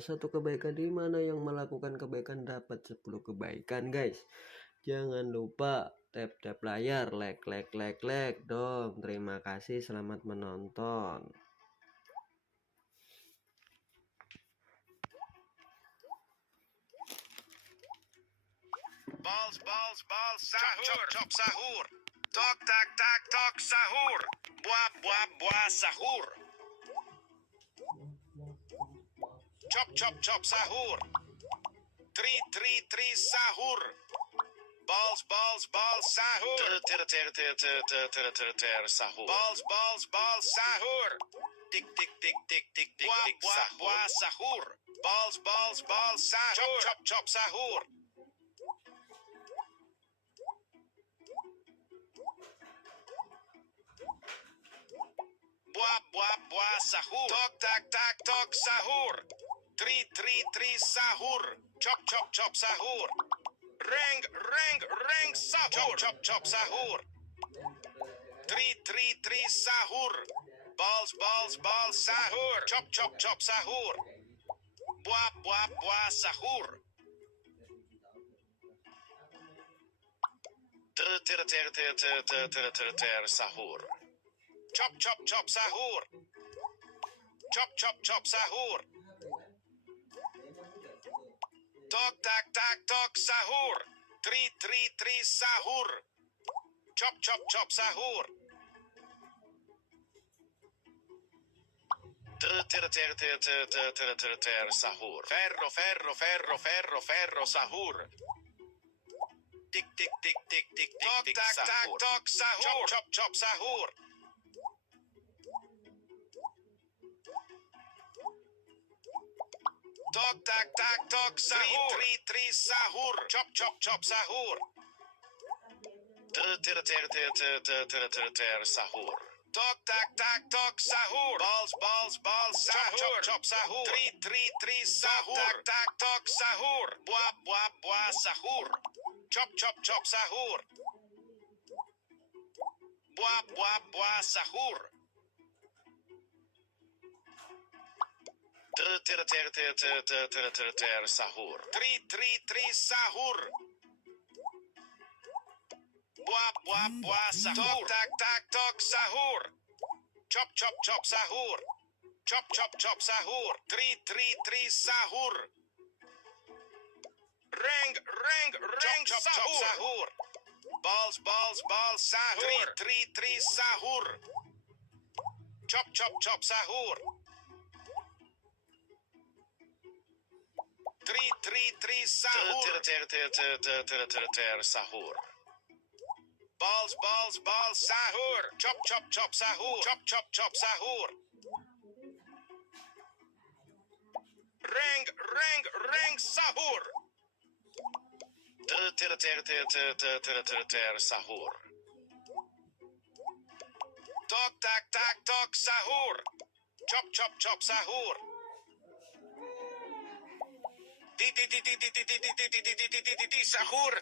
ada satu kebaikan, di mana yang melakukan kebaikan dapat 10 kebaikan, guys. Jangan lupa tap layar, like dong. Terima kasih, selamat menonton. Balls, sahur, chop sahur. Tok tak tok sahur. Buah sahur. Chop sahur. Tri sahur. Balls sahur. Ter sahur. Balls sahur. Tik buah sahur. Balls sahur. Chop sahur. Buah sahur. Tok tak tok sahur. Tri sahur. Chop sahur. Reng sahur. Chop sahur. Tri sahur. Balls sahur. Chop sahur. Buah sahur. Ter sahur. Chop sahur. Chop sahur. Tok tak tok sahur. Tri sahur. Chop sahur. Ter sahur. Ferro sahur. Tik tok sahur. Chop sahur. Tok tak sahur. Tri sahur. Chop sahur. Ter sahur. Tok tak sahur. Balls sahur. Chop sahur. Tri sahur. Tak tok sahur. Buah sahur. Chop sahur. Buah sahur. Ter sahur. Tri sahur. Buah sahur. Tak tok sahur. Chop sahur. Chop sahur. Tri sahur. Reng sahur. Balls sahur. Tri sahur. Chop sahur. Tri sahur. Ter sahur. Balls sahur. Chop sahur. Chop sahur. Reng sahur. Ter sahur. Tok tak tok sahur. Chop sahur. Di sahur.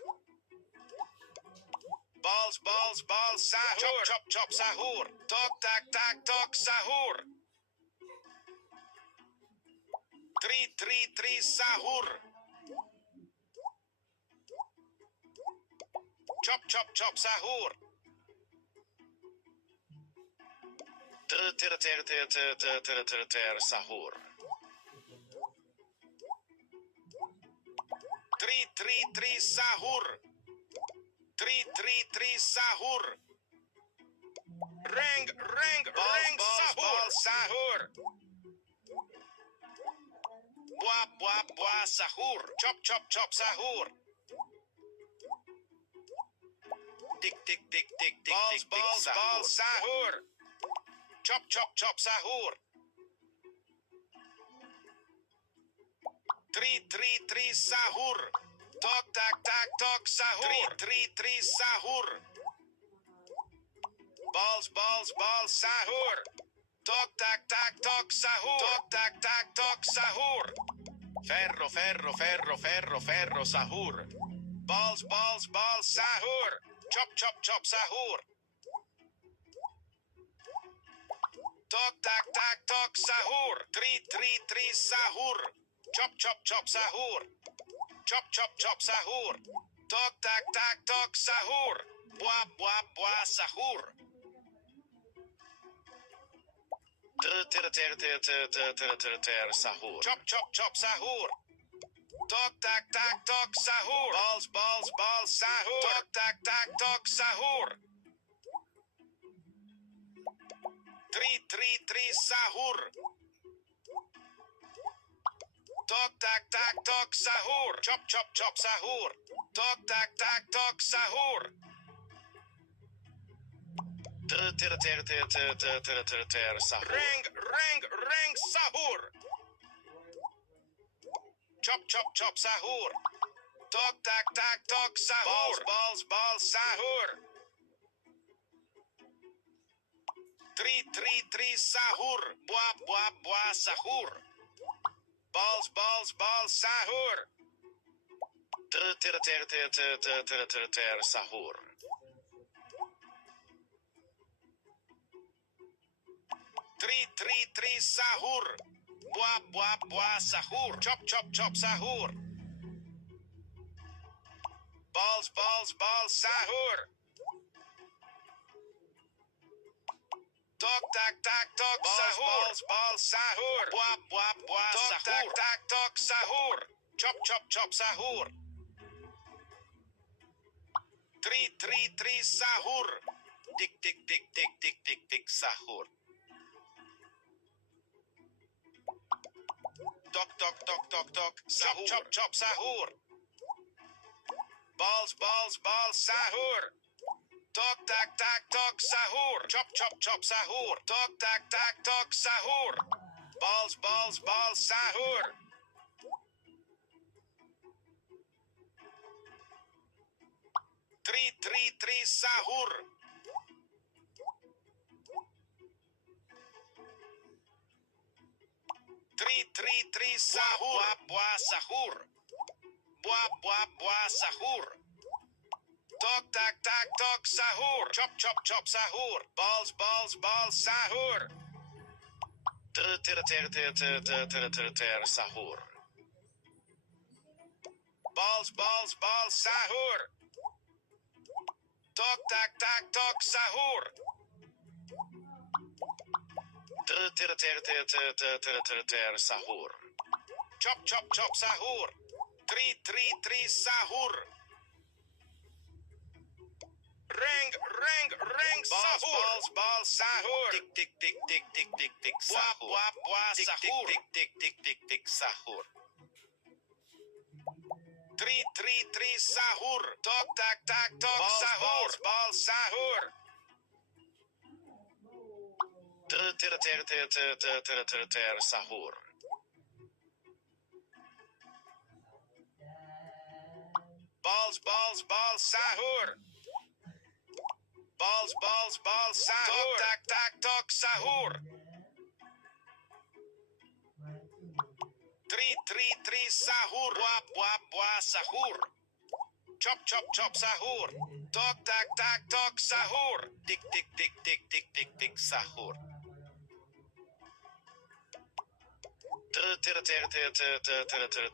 Balls sahur. Chop sahur. Tok tak tok sahur. Tri sahur. Chop sahur. Ter sahur. Tri sahur. Tri sahur. Reng sahur. Buah sahur. Chop sahur. Tik balls sahur. Chop sahur. Tri sahur. Tok tak tok sahur. Tri sahur. Balls sahur. Tok tak tok sahur. Tok tak tok sahur. Ferro sahur. Balls sahur. Chop sahur. Tok tak tok sahur. Tri sahur. Chop chop chop sahur. Chop chop chop sahur. Tok tak tak tok sahur. Buah buah buah sahur. Ter sahur. Chop chop chop sahur. Tok tak tak tok sahur. Balls balls balls sahur. Tok tak tak tok sahur. Tri sahur. Tok tak tak tok sahur. Chop chop chop sahur. Tok tak tak tok sahur. Ter sahur. Reng sahur. Chop chop chop sahur. Tok tak tak tok sahur. Balls balls sahur. Tri sahur. Buah buah buah sahur. Balls balls balls sahur. Ter sahur. Tri sahur. Buah buah buah sahur. Chop chop chop sahur. Balls balls balls sahur. Tok tak tak tok sahur. Balls balls sahur. Buah buah buah sahur. Tok tak tak tok sahur. Chop chop chop sahur. Tri sahur. Tik tik tik tik tik tik tik sahur. Tok tok tok tok tok sahur. Chop chop chop sahur. Balls balls balls sahur. Tok tak tak tok sahur. Chop chop chop sahur. Tok tak tak tok sahur. Balls balls balls sahur. Tri sahur. Tri sahur. Buah buah sahur. Buah buah buah sahur. Tok tak tak tok sahur. Chop chop chop sahur. Balls balls balls sahur. Ter sahur. Balls balls balls sahur. Tok tak tak tok sahur. Ter sahur. Chop chop chop sahur. Tri sahur. Reng sahur. Balls balls sahur. Tik tik tik tik tik tik tik sahur. Buah buah sahur. Tik tik tik tik tik sahur. Tri sahur. Tok tak tak tok sahur. Balls sahur. Ter sahur. Balls balls balls sahur. Balls balls balls sahur. Tok tak tak tok sahur. Tri sahur. Buah buah buah sahur. Chop chop chop sahur. Tok tak tak tok sahur. Tik tik tik tik tik tik tik sahur.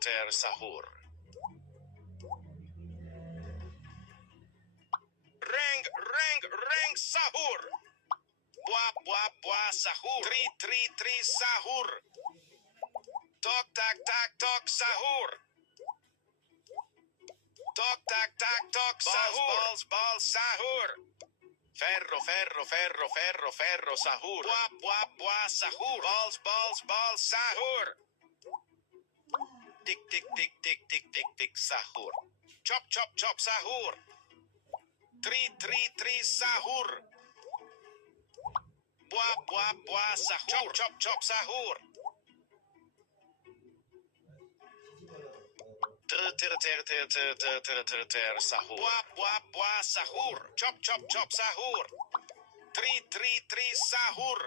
Ter sahur. Reng sahur. Buah buah buah sahur. Tri sahur. Tok tak tak tok sahur. Tok tak tak tok sahur. Balls balls sahur. Ferro sahur. Buah buah buah sahur. Balls balls balls sahur. Tik tik tik tik tik tik tik sahur. Chop chop chop sahur. Tri sahur. Buah buah buah sahur. Chop chop chop sahur. Ter sahur. Buah buah buah sahur. Chop chop chop sahur. Tri sahur.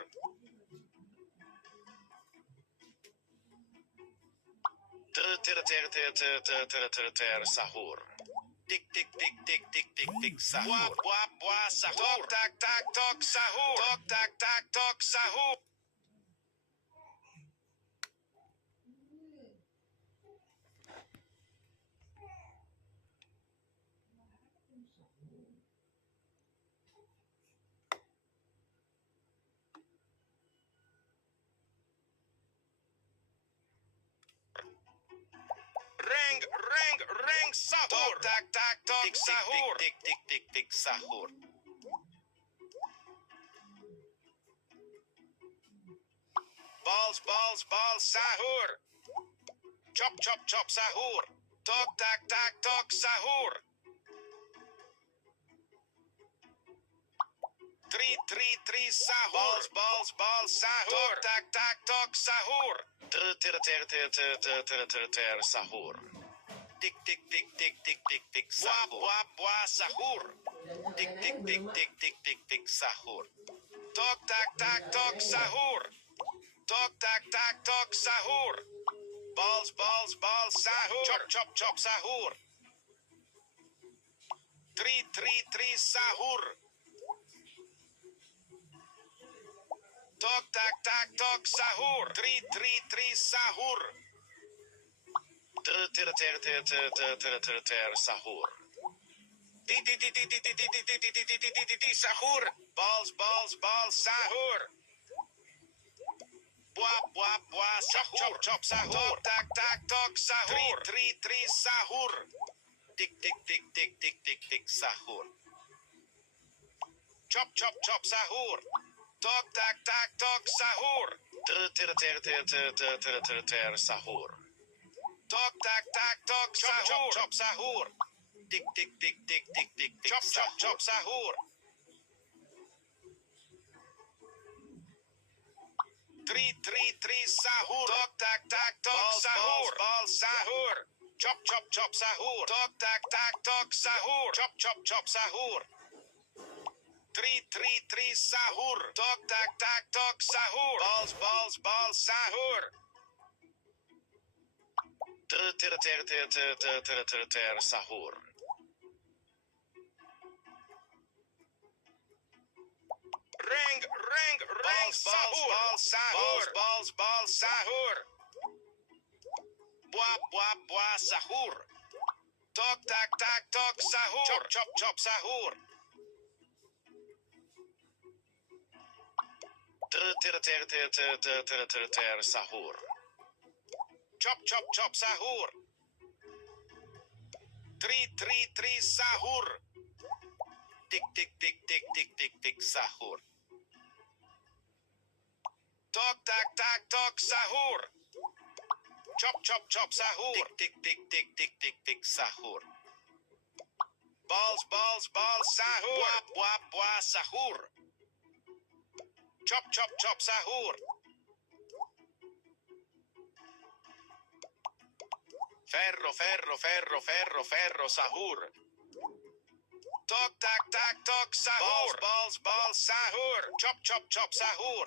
Ter sahur. Tik tik tik tik tik tik tik sahur. Buah buah buah sahur. Tok tak tak tok sahur. Tok tak tak tok sahur. tok sahur. Tik tik tik tik sahur. Balls sahur. Chop chop chop sahur. Tok tak tok sahur. Three sahur. Balls sahur. Tok tak tok sahur. Ter sahur. Tik tik tik tik tik tik tik sahur. Buah sahur. Tik tik tik tik tik tik tik sahur. Tok tak tok sahur. Tok tak tok sahur. Balls sahur. Chop chop chop sahur. Three sahur. Tok tak tok sahur. Three sahur. Ter sahur. Sahur. Balls sahur. Buah sahur. Chop sahur. Tok tak tok sahur. Three sahur. Tik tik tik tik tik tik tik sahur. Chop chop chop sahur. Tok tak tok sahur. Ter sahur. Tok tak tok sahur. Chop sahur. Tik tik tik tik tik tik tik chop sahur. Three sahur. Tok tak tok sahur. Balls sahur. Chop chop chop sahur. Tok tak tok sahur. Chop chop chop sahur. Three sahur. Tok tak tok sahur. Balls sahur. Ter sahur. Ring sahur. Balls sahur. Buah sahur. Tok tak tok sahur. Chop chop chop sahur. Ter sahur. Chop chop chop sahur. Three sahur. Tik tik tik tik tik tik tik sahur. Tok tak tok sahur. Chop chop chop sahur. Tik tik tik tik tik tik sahur. Balls sahur. Buah sahur. Chop chop chop sahur. Ferro sahur. Tok tak tok sahur. Balls sahur. Chop chop chop sahur.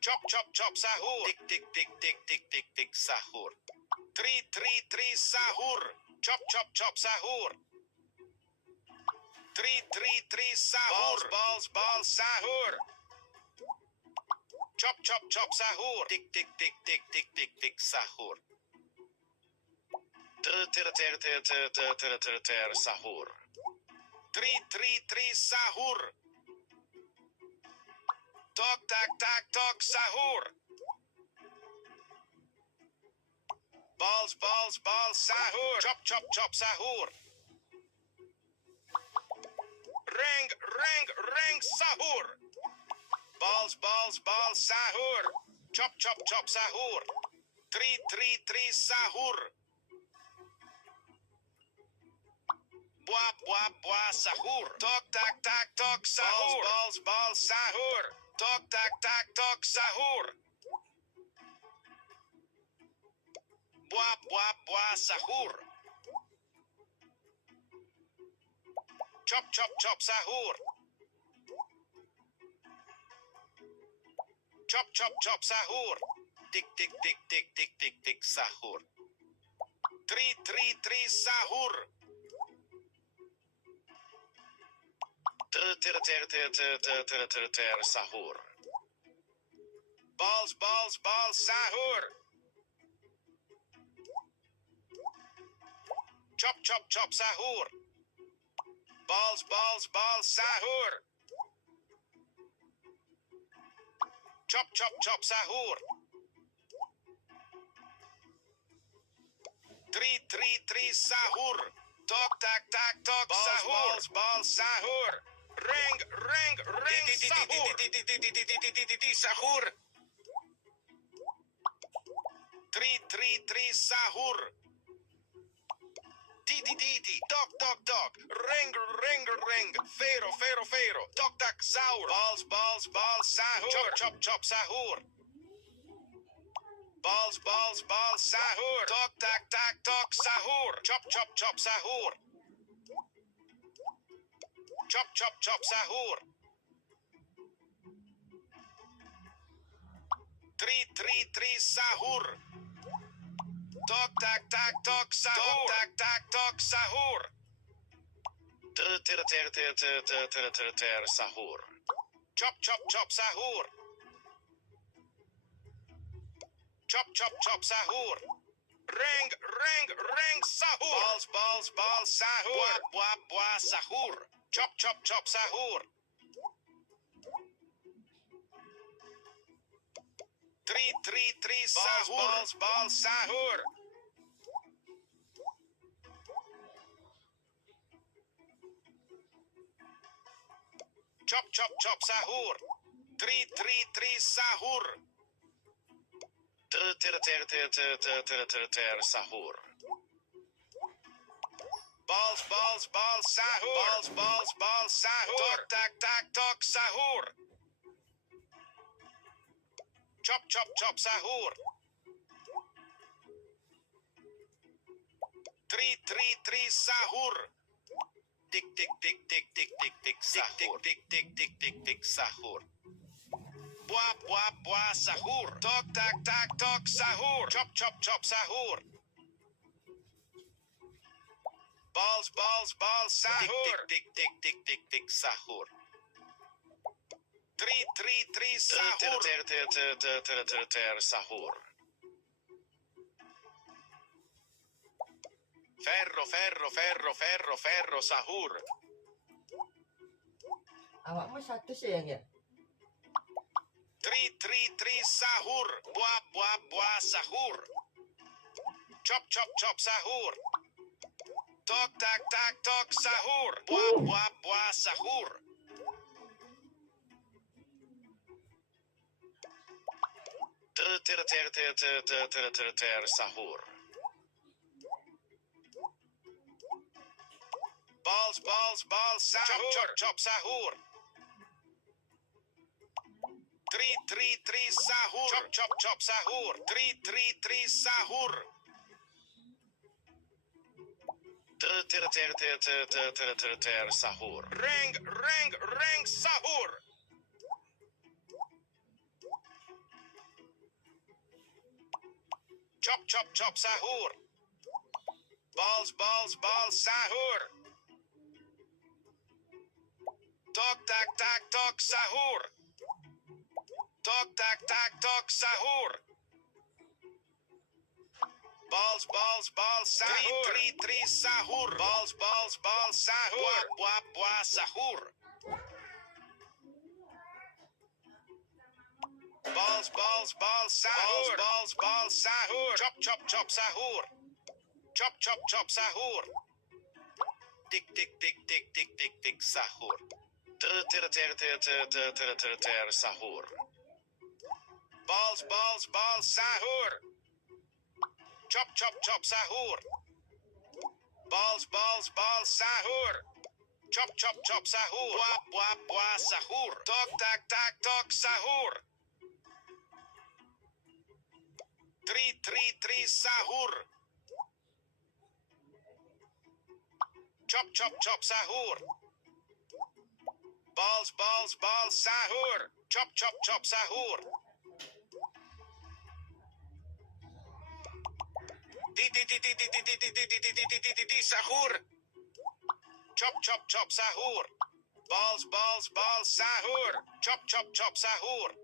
Chop chop chop sahur. Tik tik tik tik tik tik tik sahur. Three sahur. Chop chop chop sahur. Three sahur. Balls sahur. Chop chop chop sahur. Tik tik tik tik tik tik tik sahur. Ter sahur. Three sahur. Tok tak tok sahur. Balls sahur. Chop chop chop sahur. Ring sahur. Balls sahur. Chop chop chop sahur. Three sahur. Buah sahur. Tok tak tok sahur. Balls sahur. Tok tak tok sahur. Buah sahur. Chop chop chop sahur. Chop chop chop sahur. Tik tik tik tik tik tik tik sahur. Three sahur. Ter sahur. Balls sahur. Chop chop chop sahur. Balls sahur. Chop chop chop sahur. 3 sahur. Tok tak tak tok sahur. Balls sahur. Ring sahur. Sahur. 3 sahur. Tok. Ring. Fero. Tok tak sahur. Balls sahur. Chop sahur. Balls sahur. Tok tak tok sahur. Chop sahur. Chop sahur. 3 sahur. Tok tak tok sahur. Tok tak tok sahur. Ter sahur. Chop sahur. Chop sahur. Ring sahur. Balls sahur. Buah sahur. Chop sahur. 3 sahur. Balls sahur. Chop sahur. 3 sahur. Ter sahur. Balls sahur. Balls sahur. Tok tak tok sahur. Chop sahur. 3 sahur. Tik sahur. Tik sahur. Buah sahur. Tok tak tok sahur. Chop sahur. Balls sahur. Tik sahur. 3 sahur. Ter sahur. Ferro sahur. Awakmu satu sih yang ya. 3 sahur. Buah sahur. Chop sahur. Tok tak tok sahur. Buah sahur. Ter sahur. Balls sahur. Chop sahur. 3 sahur. Chop sahur. 3 sahur. Ter sahur. Ring sahur. Chop sahur. Balls sahur. Tok tak tok sahur. Tok tak tok sahur. Balls sahur. 3 sahur. Balls sahur. Buah sahur. Balls sahur. Balls sahur. Chop sahur. Chop sahur. Tik sahur. Ter sahur. Balls sahur. Chop sahur. Balls sahur. Chop sahur. Buah sahur. Tok tak tok sahur. 3 sahur. Chop sahur. Balls sahur. Chop sahur. Sahur. Chop sahur. Balls sahur. Chop sahur.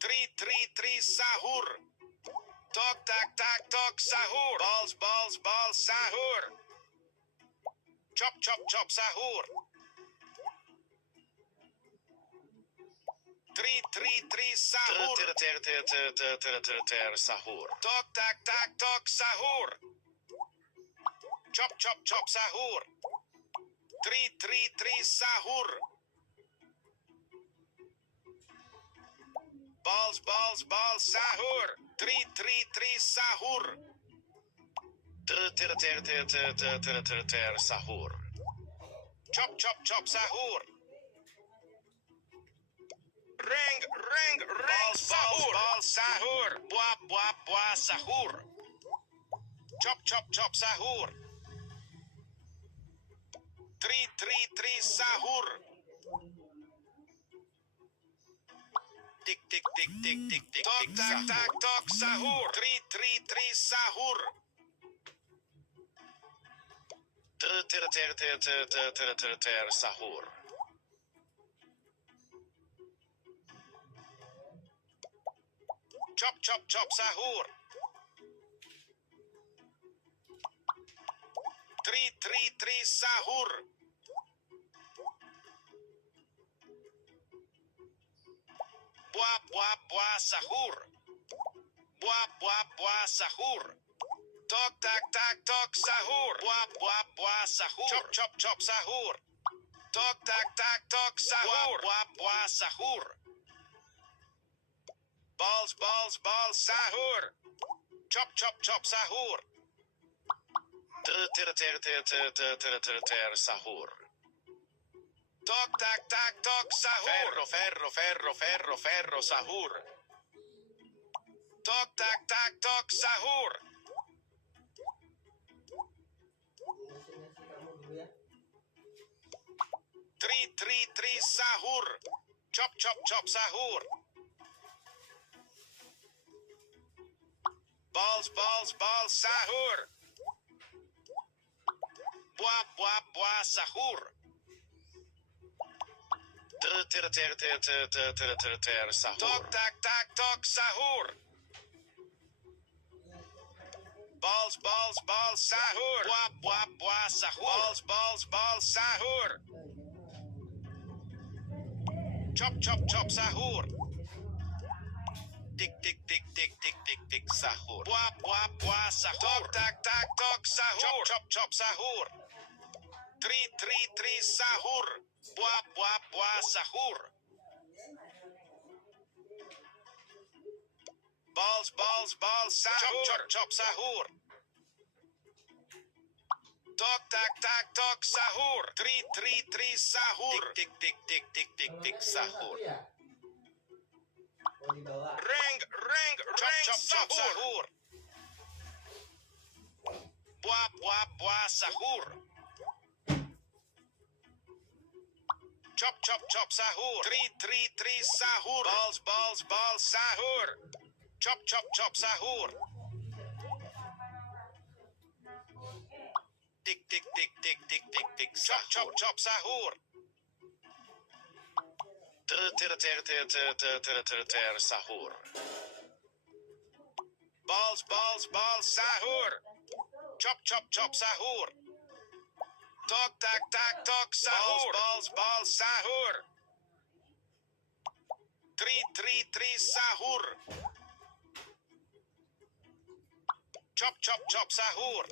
3 sahur. Tok tak tok sahur. Balls sahur. Chop sahur. Tri sahur. Sahur. Tok tak tok sahur. Chop sahur. Tri sahur. Balls sahur. Tri sahur. Sahur. Chop sahur. Ring sahur. Ball sahur. Buah sahur. Chop sahur. Tri sahur. Tik tok sahur. Tri sahur. Sahur. Chop sahur. Tri sahur. Buah sahur. Buah sahur. Tok tak tok sahur. Buah sahur. Chop sahur. Tok tak tok sahur. Buah sahur. Balls sahur. Chop sahur. Sahur. Tok tak tok sahur. Ferro sahur. Tok tak tok sahur. Tri sahur. Chop sahur. Balls sahur. Buah sahur. Sahur. Tok tak tok sahur. Balls sahur. Buah sahur. Balls sahur. Chop sahur. Tik sahur. Buah sahur. Tok tak tok sahur. Chop sahur. Tri sahur. Buah sahur. Balls sahur. Chop sahur. Tok tak tok sahur. Tri sahur. Tik sahur. Ring sahur. Buah sahur. Chop sahur. Tri sahur. Balls sahur. Chop sahur. Tik sahur. Chop sahur. Sahur. Balls sahur. Chop sahur. Tok tak tok sahur. Balls sahur. Tri sahur. Chop sahur.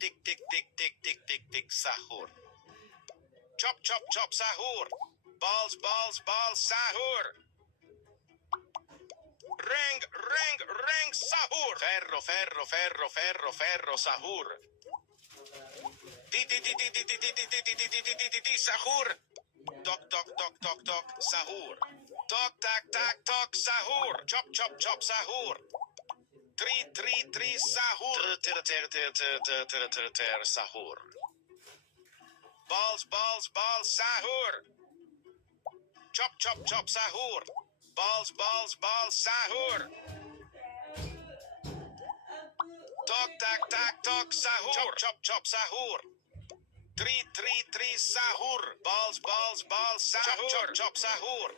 Tik sahur. Chop sahur. Balls sahur. Ring sahur. Ferro sahur. Sahur. Tok sahur. Tok tak tok sahur. Chop sahur. Tri sahur. Sahur. Balls sahur. Chop sahur. Balls sahur. Tok tak tok sahur. Chop sahur. Tri sahur. Balls sahur. Chop sahur.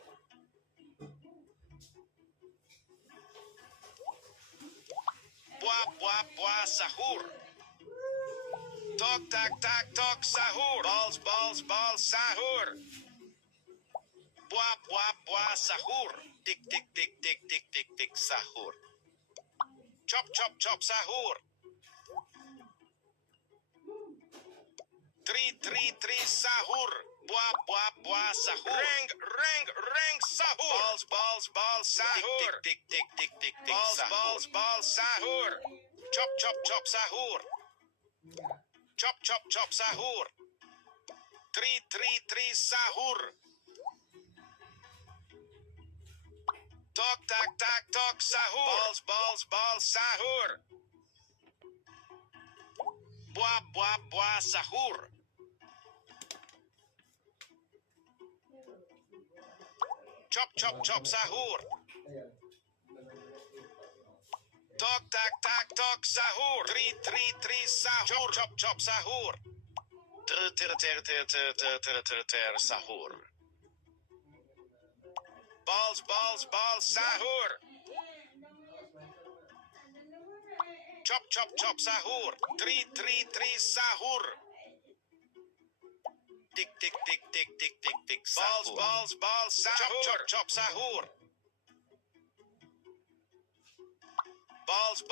Buah sahur. Tok tak tok sahur. Balls sahur. Buah, buah, buah, sahur. Tik, tik, tik, tik, tik, tik, tik, sahur. Chop, chop, chop, sahur. Tri, sahur. Buah, buah, buah, sahur. Reng, sahur. Balls, sahur. Tik, tik, tik, tik, tik, balls, sahur. Chop, chop, chop, sahur. Chop, chop, chop, sahur. Tri, sahur. Tok, tak, tak, tok, sahur. Balls, sahur. Buah, buah, buah, sahur. Chop, chop, chop, sahur. Tok, tak, tak, tok, sahur. Tri, sahur. Chop, chop, sahur. Ter, sahur. Balls, sahur. Chop, chop, chop, sahur. Tri, sahur. Tik, tik, tik, tik, tik, tik, tik, sahur. Balls, sahur. Chop, chop, chop, sahur. Balls,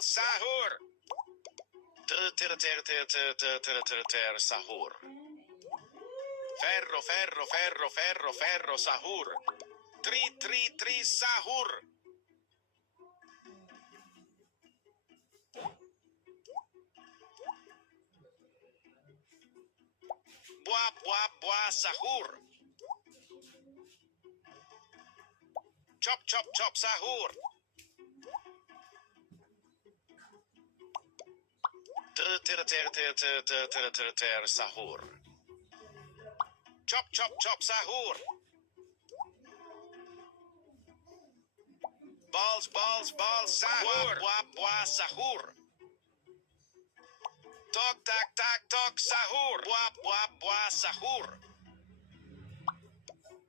sahur. Ter, sahur. Ferro, sahur. Tri, sahur. Buah, sahur. Chop, chop, chop, sahur. Ter, sahur. Chop, chop, chop, sahur. Balls, sahur. Buah, sahur. Tok, tak, tak, tok, sahur. Buah, sahur.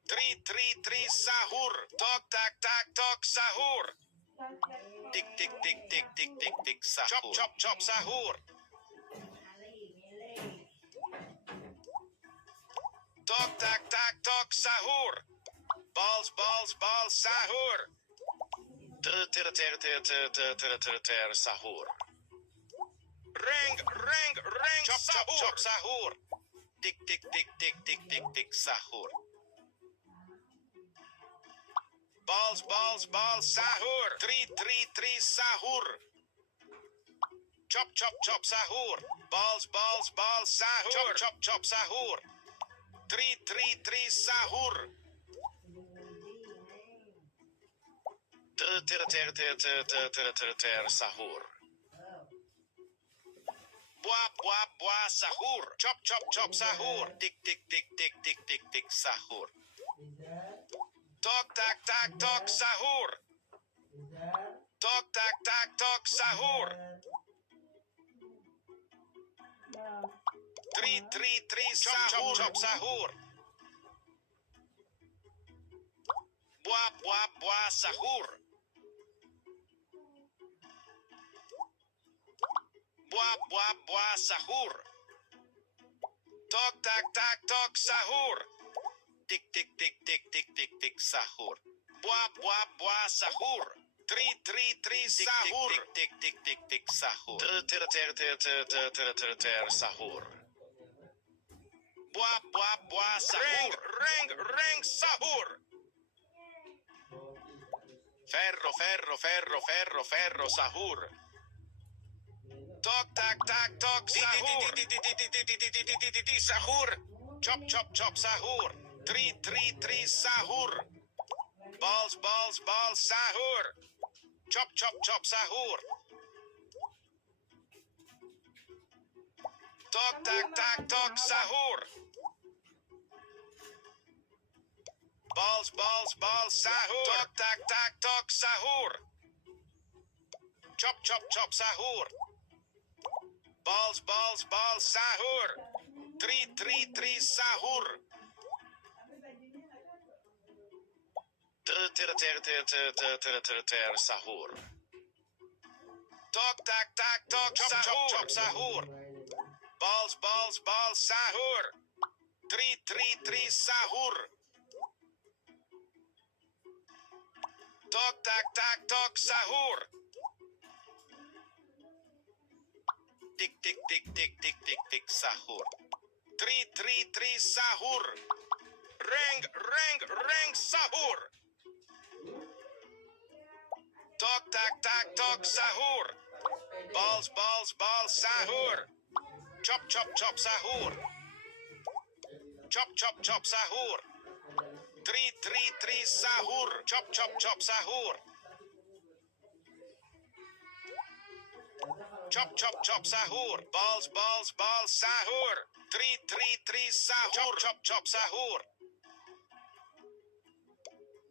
Tri, sahur. Tok, tak, tak, tok, sahur. Tik, tik, tik, tik, tik, tik, tik, sahur. Chop, chop, chop, sahur. Tok, tak, tak, tok, sahur. Balls, sahur. Ter, sahur. Reng, chop, sahur. Chop, sahur. Tik, tik, tik, tik, tik, tik, tik, sahur. Balls, sahur. Tri, sahur. Chop, chop, chop, sahur. Balls, sahur. Chop, chop, sahur. Tri, sahur. Ter, sahur. Buah, sahur. Chop, chop, chop, sahur. Tik, tik, tik, tik, tik, tik, tik, sahur. Tok, tak, tak, tok, sahur. Tok, tak, tak, tok, sahur. Tri, sahur. Chop, sahur. Buah, sahur. Buah, sahur. Tok, tak, tak, tok, sahur. Tik, tik, tik, tik, tik, tik, tik, sahur. Buah, sahur. Tri, sahur. Tik, tik, tik, tik, sahur. Ter, sahur. Buah, sahur. Reng, sahur. Ferro, sahur. Tok, tak, tak, tok, sahur. Sahur. Chop, chop, chop, sahur. Tri, sahur. Balls, sahur. Chop, chop, chop, sahur. Tok, tak, tak, tok, sahur. Balls, sahur. Tok, tak, tak, tok, sahur. Chop, chop, chop, sahur. Balls, sahur. Tri, sahur. Ter, sahur. Tok, tak, tak, tok, sahur. Chop, sahur. Balls, sahur. Tri, sahur. Tok tak tak tok sahur. Tik tik tik tik tik tik tik sahur. Tri tri tri sahur. Reng reng reng sahur. Tok tak tak tok sahur. Balls balls balls sahur. Chop chop chop sahur. Chop chop chop sahur. Tri tri tri sahur. Chop chop chop sahur. Chop chop chop sahur. Balls balls balls sahur. Tri tri tri sahur. Chop chop chop sahur.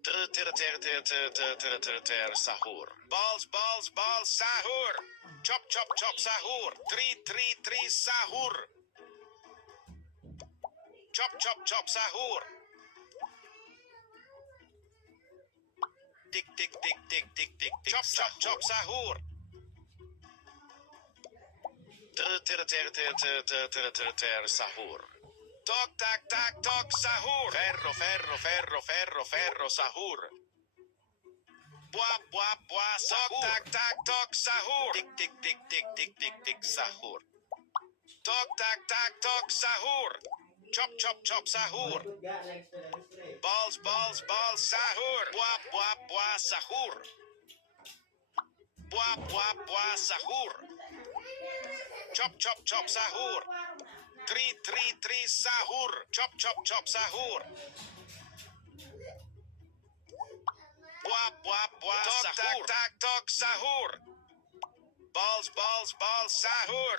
Ter ter ter ter ter ter ter ter ter sahur. Balls balls balls sahur. Chop chop chop sahur. Tri tri tri sahur. Chop chop chop sahur. Tik tik tik tik tik tik tik. Chop chop chop sahur. Ter ter ter ter ter ter ter ter ter sahur. Tok tak tak tok sahur. Ferro ferro ferro ferro ferro sahur. Buah buah buah sahur. Tok tak tak tok sahur. Tik tik tik tik tik tik tik sahur. Tok tak tak tok sahur. Chop chop chop sahur. Balls balls balls sahur. Buah buah buah sahur. Buah buah buah sahur. Chop chop chop sahur. Tri tri tri sahur. Chop chop chop sahur. Buah buah buah sahur. Tak tak tok sahur. Balls balls balls sahur.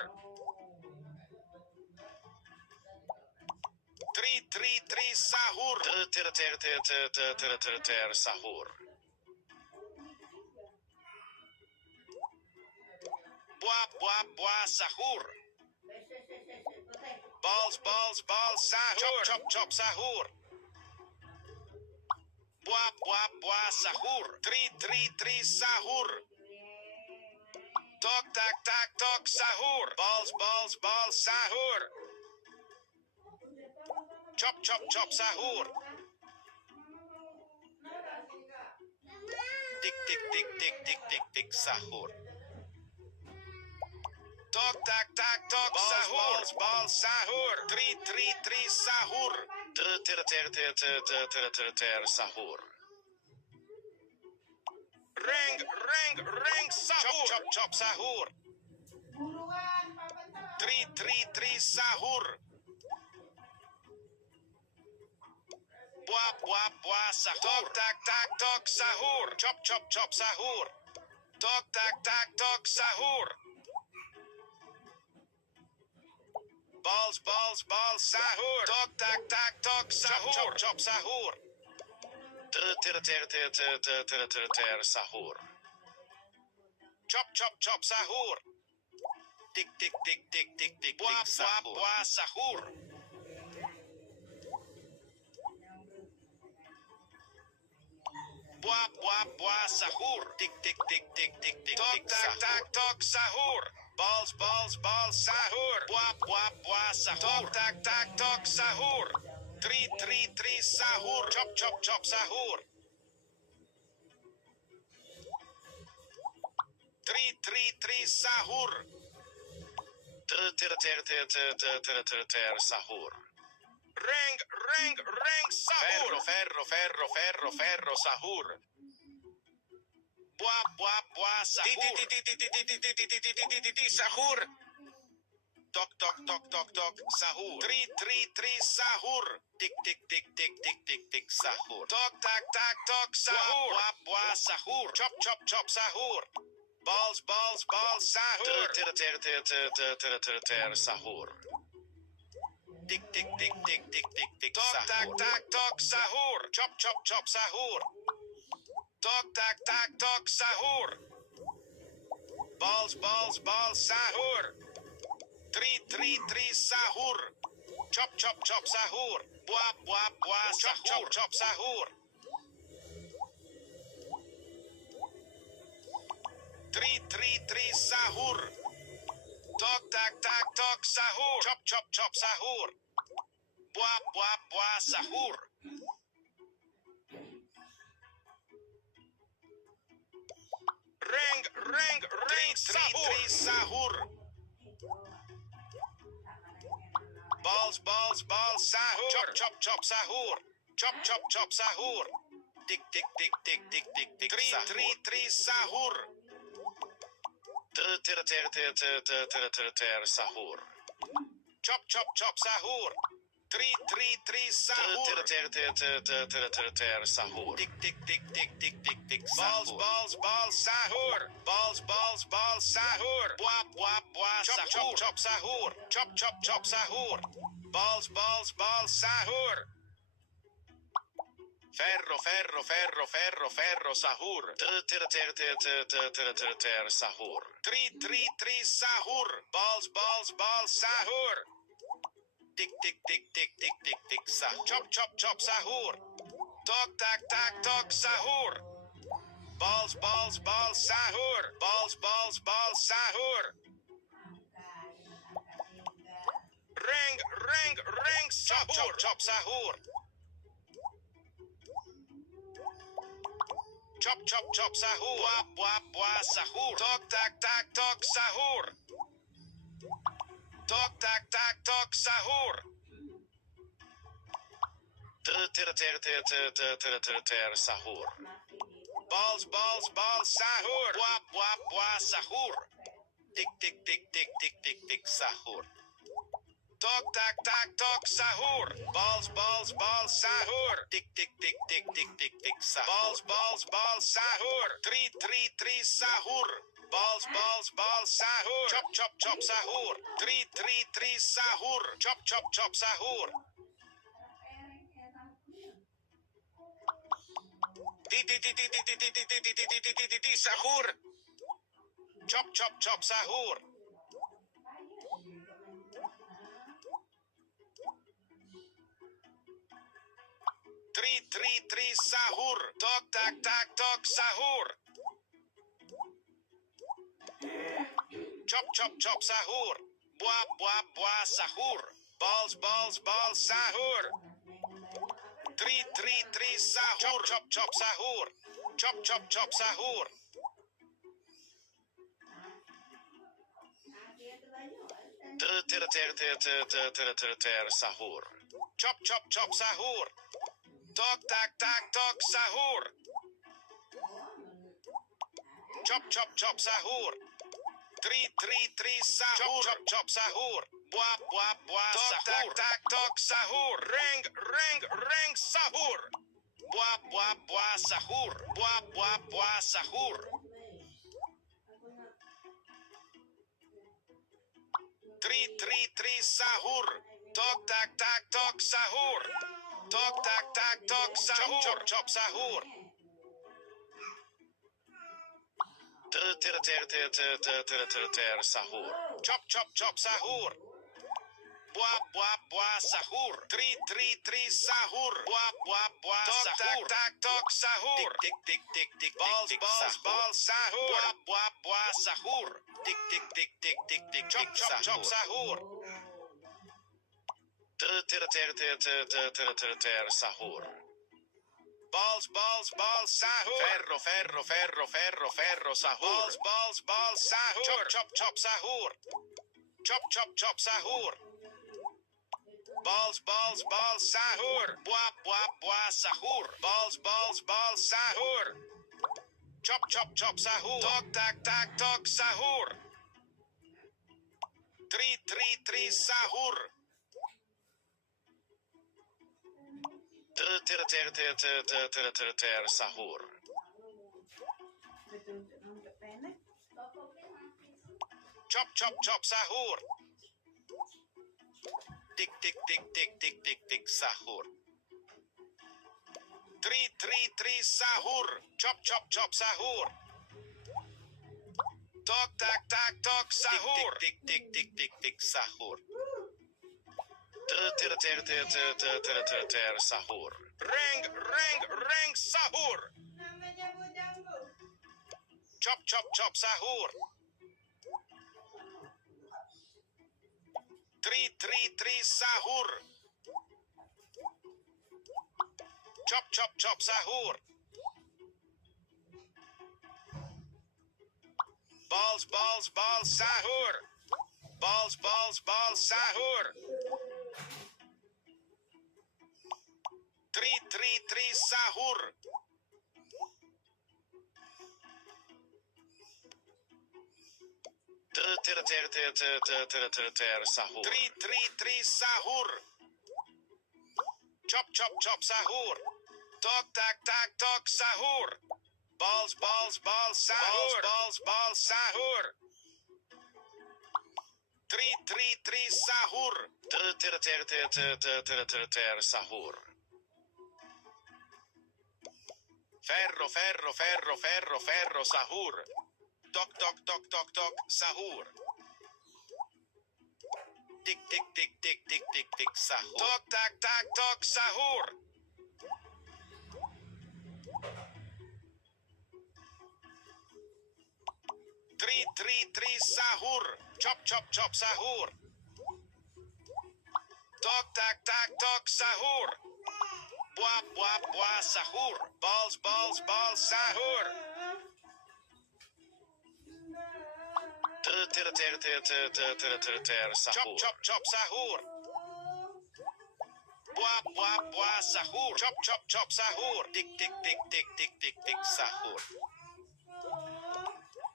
Tri tri tri sahur. Ter ter ter ter ter ter ter ter sahur. Buah buah buah sahur. Balls balls balls sahur. Chop chop chop sahur. Buah buah buah sahur. Tri tri tri sahur. Tok tak tak tok sahur. Balls balls balls sahur. Chop chop chop sahur. Tik tik tik tik tik tik tik sahur. Tok tak tak tok sahur. Balls balls sahur. Tri tri tri sahur. Ter ter ter ter ter ter ter ter ter sahur. Reng reng reng sahur. Chop chop chop sahur. Tri tri tri sahur. Buah buah buah sahur. Tok tak tak tok sahur. Chop chop chop sahur. Tok tak tak tok sahur. Balls balls balls sahur. Tok tak tak tok sahur. Chop chop chop sahur. Ter ter ter ter ter ter ter ter ter sahur. Chop chop chop sahur. Tik tik tik tik tik tik tik buah buah buah sahur. Buah buah buah sahur. Tik tik tik tik tik tik tok tak tak tok sahur. Balls balls balls sahur. Buah buah buah sahur. Tok tak tak tok sahur. Tri tri tri sahur. Chop chop chop sahur. Tri tri tri sahur. Ter ter ter ter ter ter ter ter ter sahur. Reng reng reng sahur. Ferro ferro ferro ferro ferro sahur. Buah buah buah sahur. Sahur. Tok tok tok tok tok sahur. Tri tri tri sahur. Tik tik tik tik tik tik tik sahur. Tok tak tak tok sahur. Buah buah sahur. Chop chop chop sahur. Balls balls balls sahur. Ter ter ter ter ter ter ter ter sahur. Tik tik tik tik tik tik tik tok tak tak tok sahur. Chop chop chop sahur. Tok tak tak tok sahur. Balls balls balls sahur. Tri tri tri sahur. Chop chop chop sahur. Buah buah buah chop chop chop sahur. Tri tri tri sahur. Tok tak tak tok sahur. Chop chop chop sahur. Buah buah buah sahur. sahur. Balls sahur. Chop sahur. Chop sahur. Tik Tri sahur. Ter sahur. Chop sahur. Tri sahur. Ter sahur. Tik sahur. Balls sahur. Balls sahur. Buah sahur. Chop sahur. Chop sahur. Balls sahur. Ferro sahur. Ter sahur. Tri sahur. Balls sahur. Tik sahur. Chop sahur. Tok sahur. Balls sahur. Balls sahur. Ring sahur. Chop sahur. Chop sahur. Buah sahur. Tok sahur. Tok sahur. Ter sahur. Balls sahur. Buah sahur. Tik sahur. Tok sahur. Balls sahur. Tik sahur. Balls sahur. Tri sahur. Balls sahur. Chop sahur. Tri sahur. Chop sahur. Di sahur. Chop sahur. Tri sahur. Tok sahur. Chop sahur. Buah sahur. Balls sahur. Tri sahur. Chop sahur. Chop sahur. Ter sahur. Chop sahur. Tok sahur. Chop sahur. Tri sahur. Chop sahur. Buah sahur. Tok sahur. Ring sahur. Buah sahur. Buah sahur. Tri sahur. Tok sahur. Tok sahur. Chop sahur. Ter sahur. Chop sahur. Buah sahur. Tri sahur. Buah sahur. Tok sahur. Tik balls sahur. Buah sahur. Tik chop sahur. Ter sahur. Balls sahur. Ferro sahur. Balls sahur. Chop sahur. Chop sahur. Balls sahur. Buah sahur. Balls sahur. Chop sahur. Tok sahur. Tri sahur. Ter sahur. Chop sahur. Tik sahur. Tri sahur. Chop sahur. Tok sahur. Tik sahur. Ter sahur. Ring sahur. Chop sahur. Tri sahur. Chop sahur. Balls, balls, balls, sahur. Balls, balls, balls, sahur. 3 sahur. Sahur. 3 sahur. Chop, chop, chop, sahur. Tok, tak, tak, tok, sahur. Balls, balls, balls, sahur. Balls, balls, sahur. 3 sahur. Sahur. Ferro, ferro, ferro, ferro, ferro, sahur. Tok, tok, tok, tok, tok, sahur. Tik, tik, tik, tik, tik, tik, tik, sahur. Tok, tak, tak, tok, sahur. Three, sahur. Chop, chop, chop, sahur. Tok, tak, tak, tok, sahur. Buah, buah, buah, sahur. Balls, balls, balls, sahur. Chop, chop, chop, sahur. Buah, buah, buah, sahur. Chop, chop, chop, sahur. Tik, tik, tik, tik, tik, tik, tik, sahur.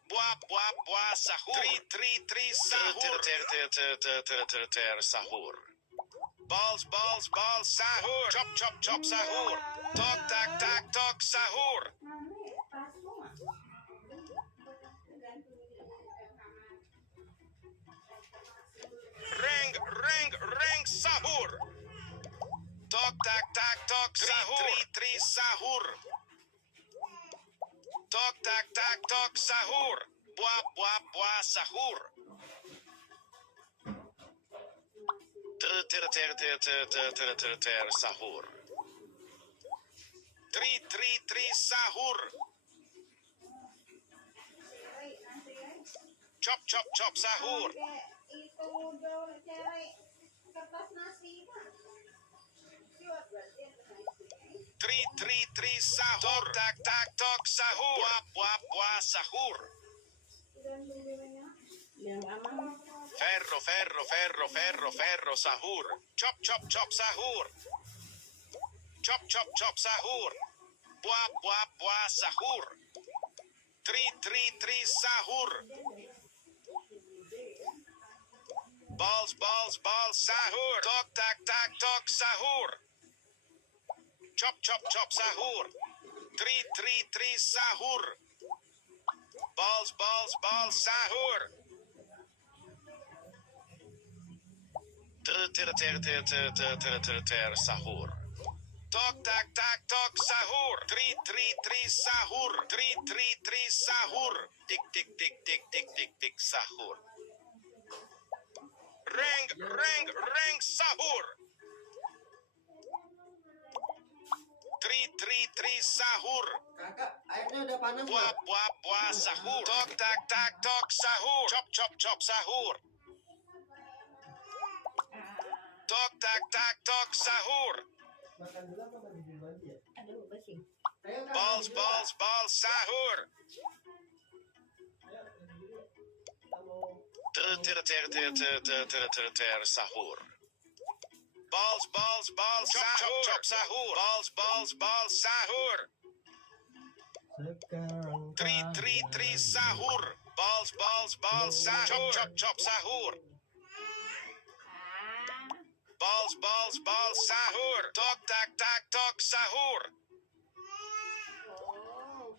Buah, buah, buah, sahur. Three, sahur. Sahur. Balls, balls, balls, sahur. Chop, chop, chop, sahur. Tok, tak, tak, tok, sahur. Reng, reng, reng, sahur. Tok, tak, tak, tok, sahur. Three, sahur. Tok, tak, tak, tok, sahur. Buah, buah, buah, sahur. Sahur. Three, sahur. Chop, chop, chop, sahur. Three, sahur. Tok, tak, tak, tok, sahur. Buah, buah, buah, sahur. Ferro, ferro, ferro, ferro, ferro, sahur. Chop, chop, chop, sahur. Chop, chop, chop, sahur. Buah, buah, buah, sahur. Three, sahur. Balls, balls, balls, sahur. Tok, tak, tak, tok, sahur. Chop, chop, chop, sahur. Three, sahur. Balls, balls, balls, sahur. Sahur. Tok, tak, tak, tok, sahur. Three, sahur. Three, sahur. Tik, tik, tik, tik, tik, tik, tik, sahur. Reng, reng, reng, sahur. Three, sahur. Kakak, airnya udah panas Buah, buah, buah, sahur. Tok, tak, tak, tok, sahur. Chop, chop, chop, sahur. Tok, tak, tak, tok, sahur. Makan dulu apa mandi dulu lagi ya? Aduh, bersih. Balls, balls, balls, sahur. Sahur. Balls, balls, balls, sahur. Chop, chop, sahur. Balls, balls, balls, sahur. Sekarang Three, sahur. Balls, balls, balls, sahur. Chop, chop, chop, sahur. Balls, balls, balls, sahur. Tok, tak, tak, tok, sahur. Oh,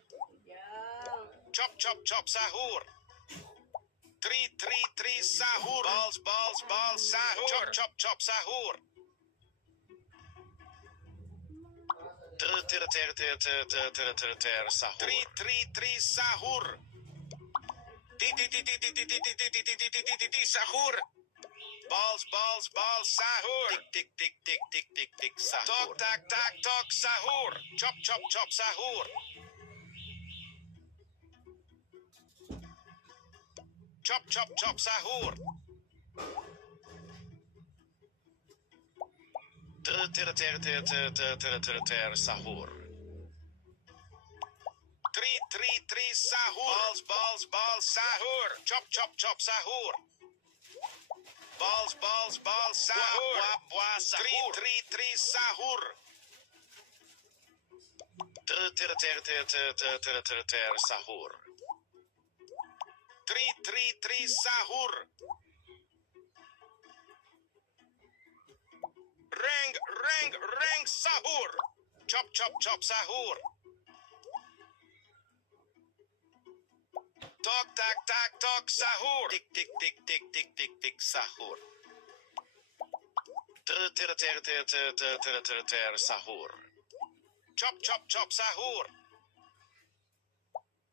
jangan. Chop, chop, chop, sahur. Three, sahur. Balls, balls, balls, sahur. Chop, chop, chop, sahur. Sahur. Three, sahur. Sahur. Balls, balls, balls, sahur. Tik, tik, tik, tik, tik, tik, tik, sahur. Tok, tak, tak, tok, sahur. Chop, chop, chop, sahur. Chop, chop, chop, sahur. Sahur. Three, sahur. Balls, sahur. Chop, sahur. Balls, sahur. Buah, sahur. Tri, sahur. Ter, sahur. Tri, sahur. Reng, sahur. Chop, sahur. Tok, tak, sahur. Tik, sahur. Ter, sahur. Chop, sahur.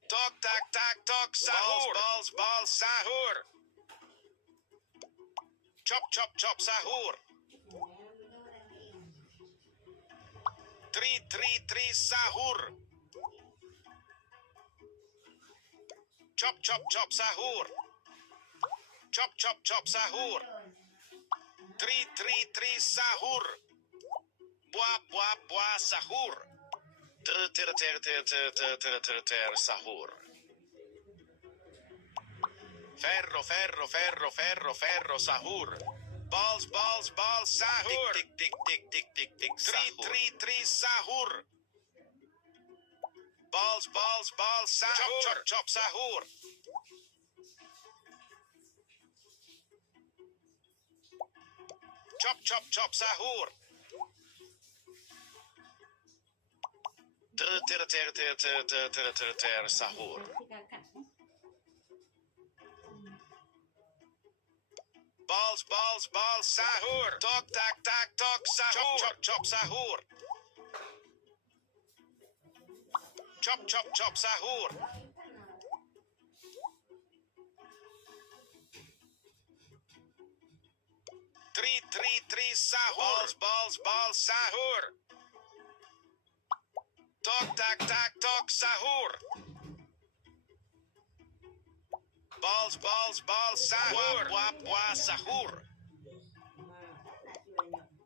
Tok, tak, sahur. Balls, sahur. Chop, sahur. Tri, sahur. Chop, sahur. Chop, sahur. Tri, sahur. Buah, sahur. Ter, sahur. Ferro, sahur. Balls, sahur. Tik, sahur. Tri, sahur. Balls, sahur. Chop, sahur. Chop, sahur. Ter, sahur. Balls, sahur. Tok, tak, sahur. Chop, sahur. Chop, sahur. Tri, sahur. Balls, sahur. Tok, tak, sahur. Balls, sahur. Buah, sahur.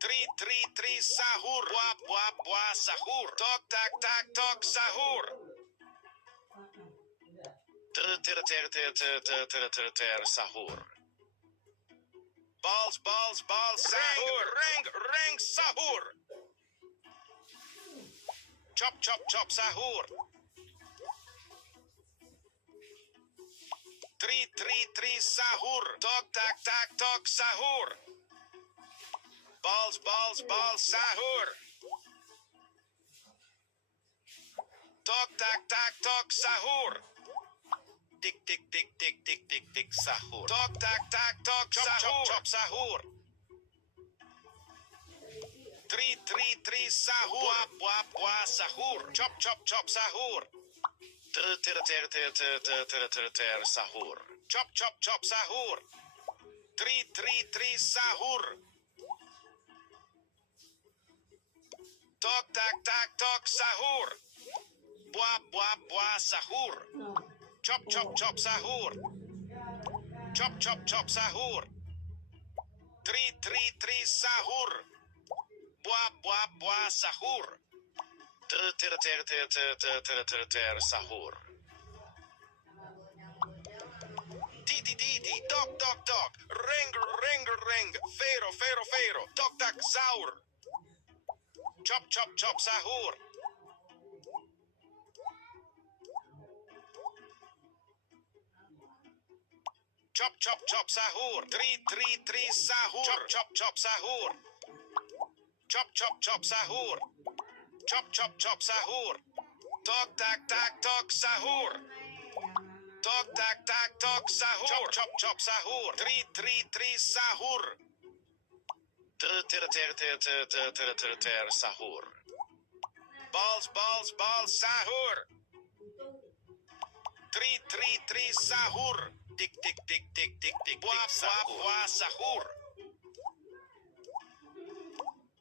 Tri, sahur. Buah, sahur. Tok, tak, sahur. Ter, sahur. Balls, sahur. Reng, sahur. Chop, sahur. Tri, sahur. Tok, tak, sahur. Balls, sahur. Tok, tak, sahur. Tik, sahur. Tok, tak, sahur. Chop, sahur. Tri, sahur. Buah, sahur. Chop, sahur. Ter, sahur. Chop, sahur. Tri, sahur. Tok, tak, sahur. Buah, sahur. Chop, sahur. Chop, sahur. Tri, sahur. Buah, sahur. Ter, sahur. Di, dog. Ring. Fero. Tok, tak, sahur. Chop, sahur. Chop, sahur. Tri, sahur. Chop, sahur. Chop, sahur. Chop, sahur. Tok, tak, sahur. Tok, tak, sahur. Chop, sahur. Tri, sahur. Ter, sahur. Balls, sahur. Tri, sahur. Tik, buah, sahur.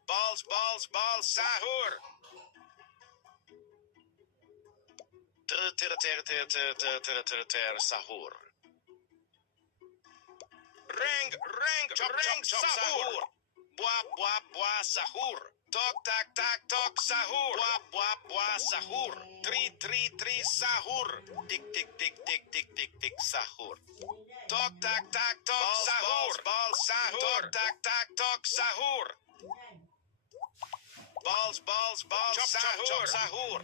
Balls, sahur. Ter, sahur. Reng, sahur. Buah, sahur. Tok tak tak tok sahur. Buah buah buah sahur. Tri tri tri sahur. Tik tik tik tik tik tik tik sahur. Tok tak tak tok sahur. Bal sahur. Tok tak tak tok sahur. Balls chop, sahur. Chop sahur.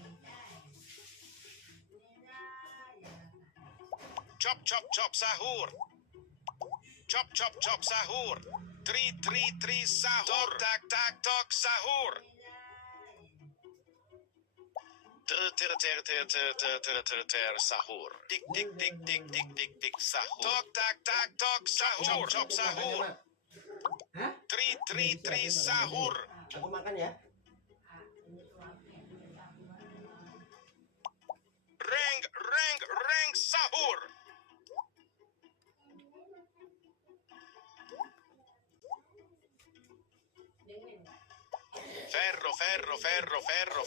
Chop sahur. Chop sahur. Tri sahur. Tok tak tok sahur. Ter sahur. Tik tik tik tik tik tik tik sahur. Tok tak tak tok sahur. Chop sahur. Hah? Tri sahur. Aku makan ya. Reng sahur.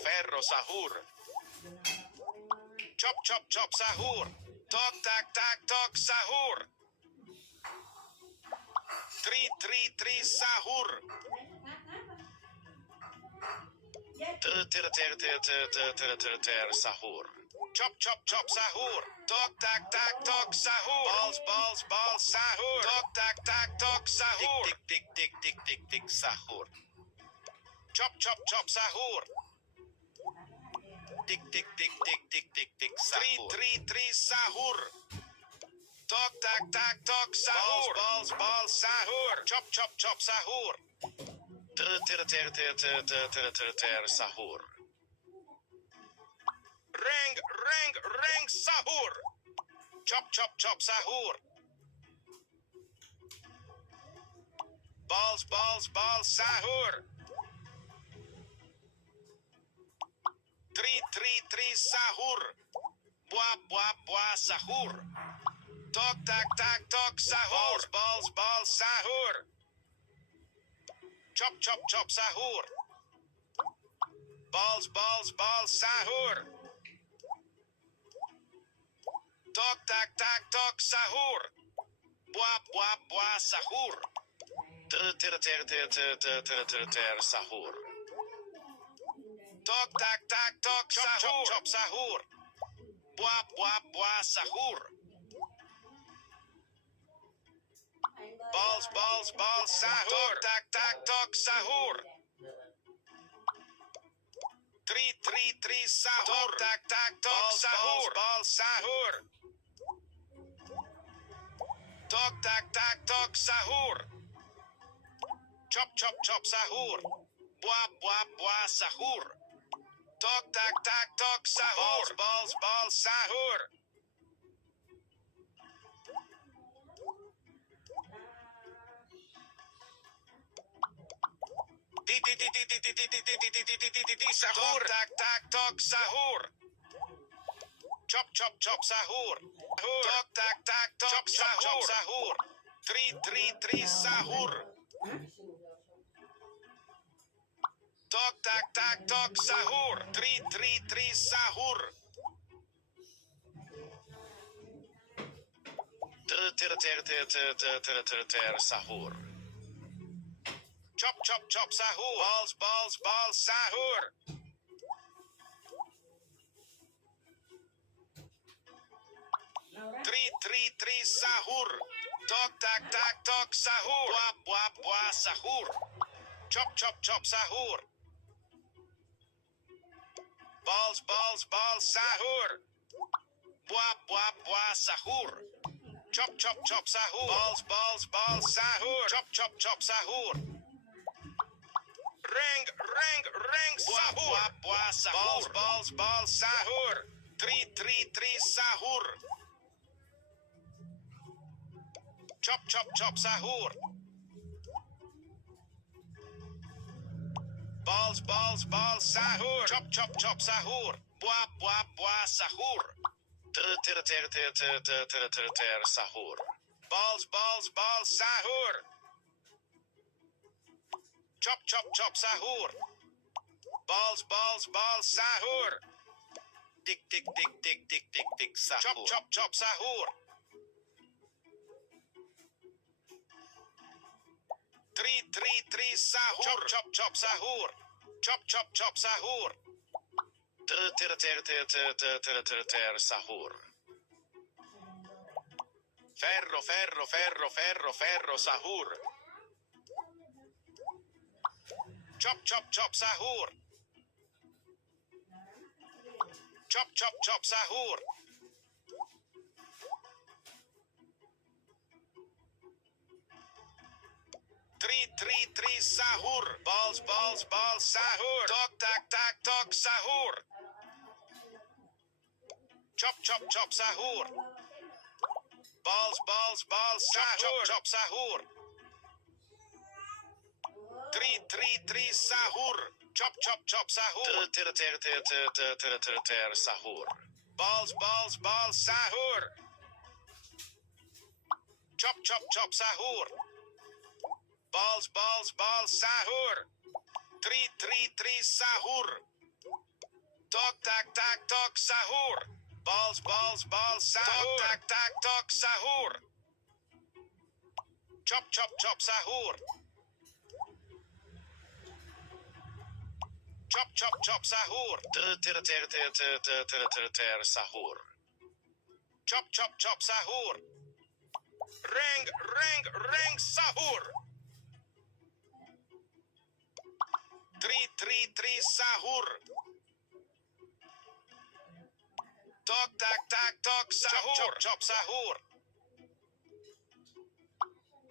Ferro sahur. Chop sahur. Tok tak tak tok sahur. Tri sahur. Ter sahur. Chop sahur. Tok tak tak tok sahur. Balls sahur. Tok tak tak tok sahur. Tik tik tik tik tik tik sahur. Chop sahur. Tik tik tik tik tik tik tik sahur. Tri sahur. Tok tak tak tok sahur. Balls sahur. Chop sahur. Ter sahur. Reng sahur. Chop sahur. Balls sahur. Tri sahur. Buah sahur. Tok tak tak tok sahur. Balls sahur. Chop sahur. Balls sahur. Tok tak tak tok sahur. Buah sahur. Ter sahur. Tok tak tak tok sahur. Chop sahur. Buah sahur. Balls sahur. Tok tak tak tok sahur. Tri sahur. Tok tak tak tok sahur. Balls sahur. Tok tak tak tok sahur. Chop sahur. Buah sahur. Tok tak tak tok sahur. Balls sahur. Sahur. Tak tak tok sahur. Chop sahur. Tok tak tak tok sahur. Tri sahur. Tok tak tak tok sahur. Tri sahur. Ter sahur. Chop sahur. Balls sahur. Tri sahur. Tok tak tak tok sahur. Buah sahur. Chop sahur. Balls sahur. Buah sahur. Chop sahur. Balls sahur. Chop sahur. Reng sahur. Buah sahur. Balls sahur. Tri sahur. Chop sahur. Balls sahur. Chop sahur. Buah sahur. Ter sahur. Balls sahur. Chop sahur. Balls sahur. Tik tik tik tik tik tik tik sahur. Chop sahur. Tri sahur. Chop sahur. Chop chop chop sahur. Ter sahur. Ferro ferro ferro ferro ferro sahur. Chop chop chop sahur. Chop chop chop sahur. Three sahur. Balls balls balls sahur. Tok tak tak tok sahur. Chop chop chop sahur. Balls balls balls sahur. Chop chop sahur. Three sahur. Chop chop chop sahur. Ter sahur. Balls balls balls sahur. Chop chop chop sahur. Balls balls balls sahur. Three sahur. Tok tak tak tok sahur. Balls balls balls sahur. Tok tak tak tok sahur. Chop chop chop sahur. Chop chop chop sahur. Ter sahur. Chop chop chop sahur. Ring ring ring sahur. Three sahur. Tok tak tak tok sahur. Chop chop sahur.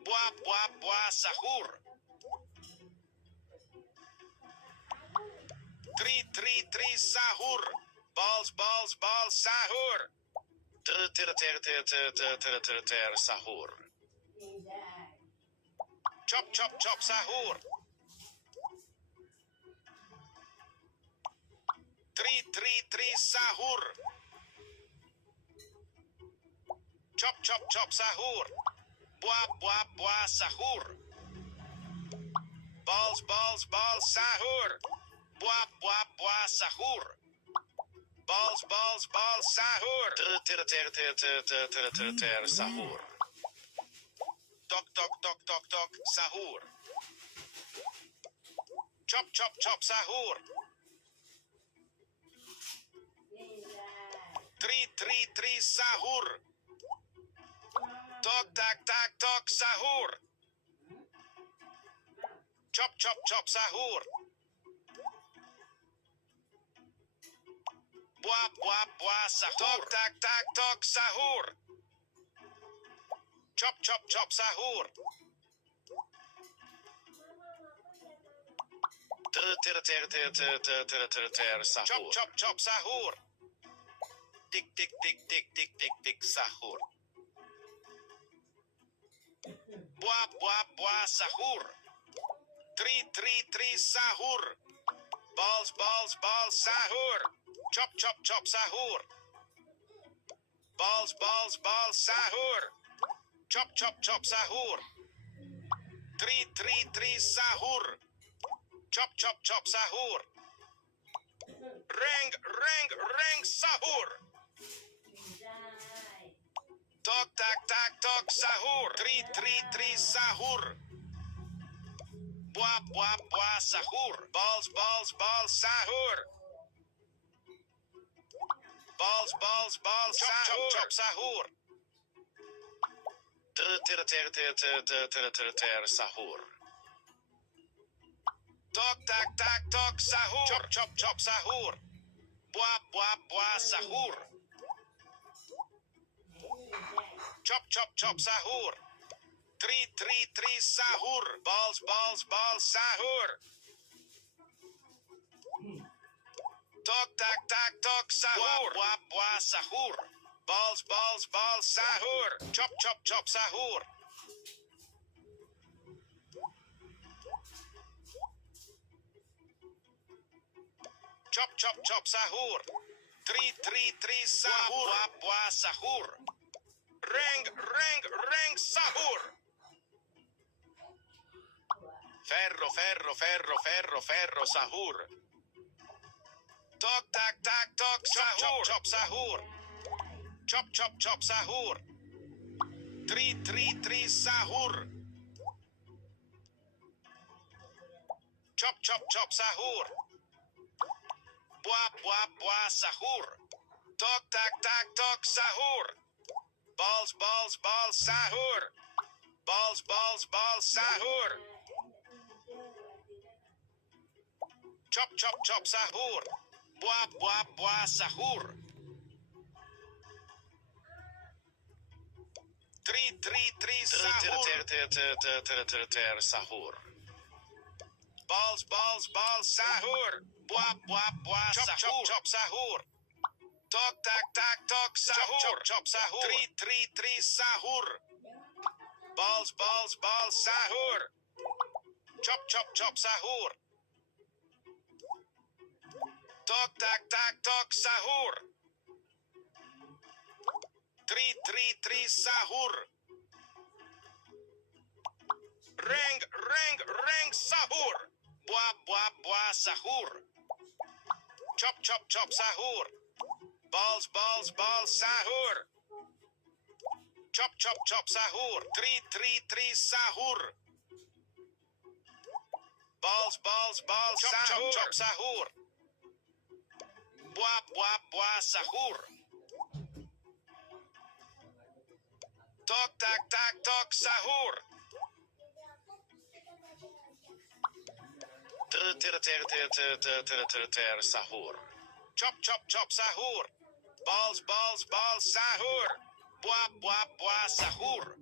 Buah sahur. Three sahur. Balls balls balls sahur. Ter sahur. Chop chop chop sahur. Three sahur. Chop chop chop sahur. Buah sahur. Balls balls balls sahur. Buah sahur. Balls balls balls sahur. Ter sahur. Tok tok tok tok tok sahur. Chop chop chop sahur. Three sahur. Tok tak tak tok sahur. Chop chop chop sahur. Buah sahur. Tok tak tak tok sahur. Chop chop chop sahur. Ter sahur. Chop chop chop sahur. Tik tik tik tik tik tik tik sahur. Buah sahur. Three sahur. Balls balls balls sahur. Chop chop chop sahur. Balls balls balls sahur. Chop chop chop sahur. Three sahur. Chop chop chop sahur. Ring ring ring sahur. Tok tak tak tok sahur. Three sahur. Buah sahur. Balls balls balls sahur. Balls balls balls sahur. Chop chop sahur. Ter sahur. Tok tak tak tok sahur. Chop chop chop sahur. Buah sahur. Chop chop chop sahur. Three sahur. Balls balls balls sahur. Tok tak tak tok sahur. Buah sahur. Balls balls balls sahur. Chop chop chop sahur. Chop chop chop sahur. Three sahur. Buah sahur. Ring ring ring sahur. Ferro ferro ferro ferro ferro sahur. Tok tak tak tok sahur. Chop chop sahur. Chop chop chop sahur. Three sahur. Chop chop chop sahur. Buah buah buah sahur. Tok tak tak tok sahur. Balls balls balls sahur. Balls balls balls sahur. Chop chop chop sahur. Buah buah buah sahur. Tri sahur. Sahur. Balls balls balls sahur. Buah buah buah sahur. Chop chop chop sahur. Tok tak tak tok sahur. Chop chop sahur. Tri sahur. Balls balls balls sahur. Chop chop chop sahur. Tok tak tak tok sahur. Tri sahur. Reng reng reng sahur. Buah buah buah sahur. Chop chop chop sahur. Balls balls balls sahur. Chop chop chop sahur. Tri sahur. Balls balls balls chop chop chop sahur. Buah buah buah sahur. Tok tak tak tok sahur. Sahur. Chop chop chop sahur. Balls balls balls sahur. Buah buah buah sahur.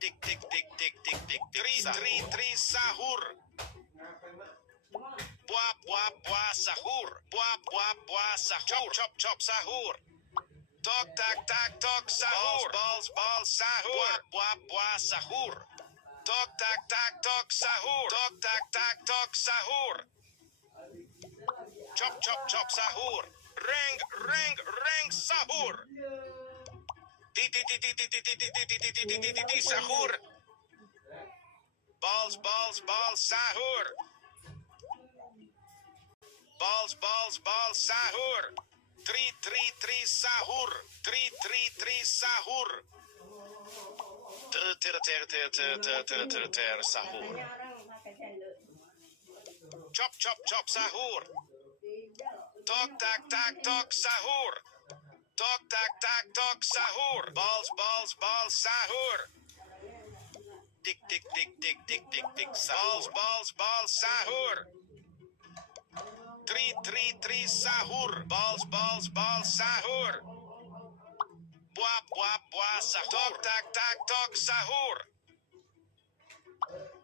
Tik tik tik tik tik tik tri sahur. Buah buah buah sahur. Buah buah buah sahur. Chop chop chop sahur. Tok tak tak tok sahur. Balls balls sahur. Buah buah sahur. Tok tak tak tok sahur. Tok tak tak tok sahur. Chop chop chop sahur. Reng reng reng sahur. Ti sahur. Balls balls balls sahur. Balls balls balls sahur. Tri sahur. Tri sahur. Sahur. Chop chop chop sahur. Tok tak tak tok sahur. Tok tak tak tok sahur. Balls balls balls sahur. Tik tik tik tik tik tik tik balls balls balls sahur. Tri sahur. Balls balls balls sahur. Buah buah buah sahur. Tok tak tak tok sahur.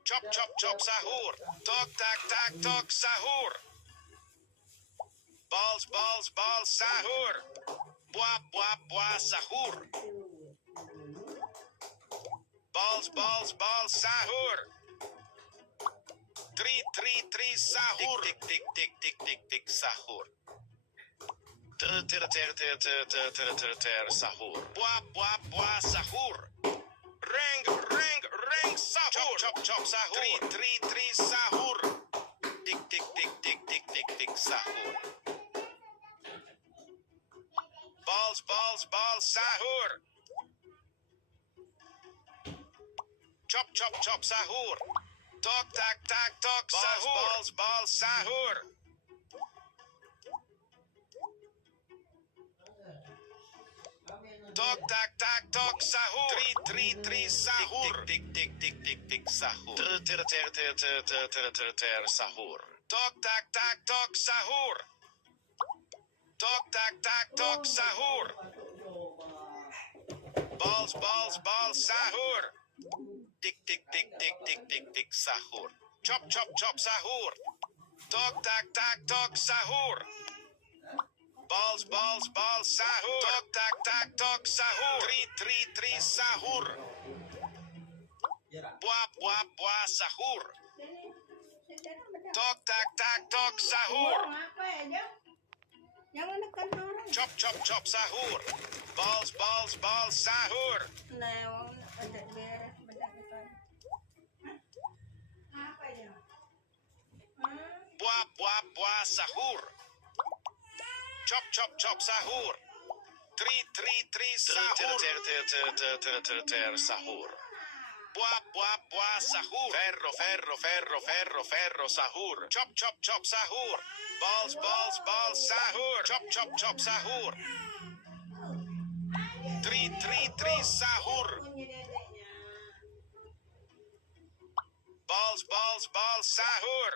Chop chop chop sahur. Tok tak tak tok sahur. Balls balls balls sahur. Buah buah buah sahur. Balls balls balls sahur. Tri sahur. Tik tik tik tik tik tik sahur. Sahur. Buah buah buah sahur. Reng reng reng sahur. Chop chop chop sahur. Tri sahur. Tik tik tik tik tik tik tik sahur. Balls balls balls sahur. Chop chop chop sahur. Tok tak tak tok sahur. Balls balls sahur. Tok tak tak tok sahur. Tri sahur. Tik tik tik tik tik sahur. Sahur. Tok tak tak tok sahur. Tok tak tak tok sahur. Balls balls balls sahur. Tik tik tik tik tik tik tik sahur. Chop chop chop sahur. Tok tak tak tok sahur. Balls balls balls sahur. Tok tak tak tok sahur. Tri sahur. Buah buah buah sahur. Tok tak tak tok sahur. Jangan nekan orang. Chop chop chop sahur. Balls balls balls sahur. Nah, ada beres bedak itu. Apa ya? Buah buah buah sahur. Chop chop chop sahur. Tri sahur. Sahur. Buah, buah, buah, sahur. Ferro, ferro, ferro, ferro, ferro, sahur. Chop, chop, chop, sahur. Balls, balls, balls, sahur. Chop, chop, chop, sahur. Tri, sahur. Balls, balls, balls, sahur.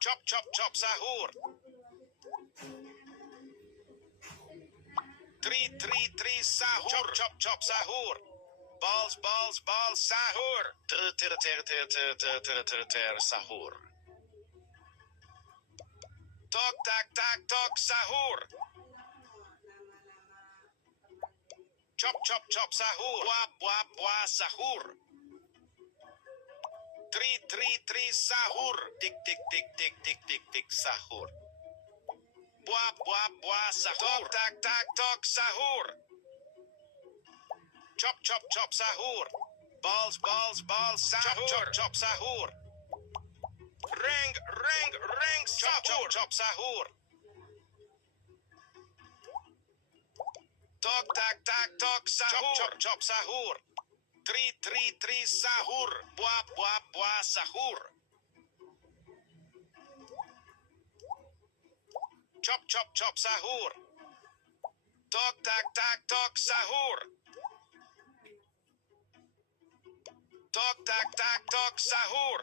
Chop, chop, chop, sahur. Tri, sahur. Chop, chop, chop, sahur. Balls, balls, balls, sahur. Sahur. Tok, tak, tak, tok, sahur. Chop, chop, chop, sahur. Buah, buah, buah, sahur. Tri, sahur. Tik, tik, tik, tik, tik, tik, tik, sahur. Buah, buah, buah, sahur. Tok, tak, tak, tok, sahur. Chop, chop, chop, sahur. Balls, balls, balls, sahur. Chop, chop, chop, sahur. Ring, ring, ring, sahur. Chop, chop, chop, sahur. Tok, tak, tak, tok, sahur. Chop, chop, chop, sahur. Tri, sahur. Buah, buah, buah, sahur. Chop, chop, chop, sahur. Tok, tak, tak, tok, sahur. Tok, tak, tak, tok, sahur.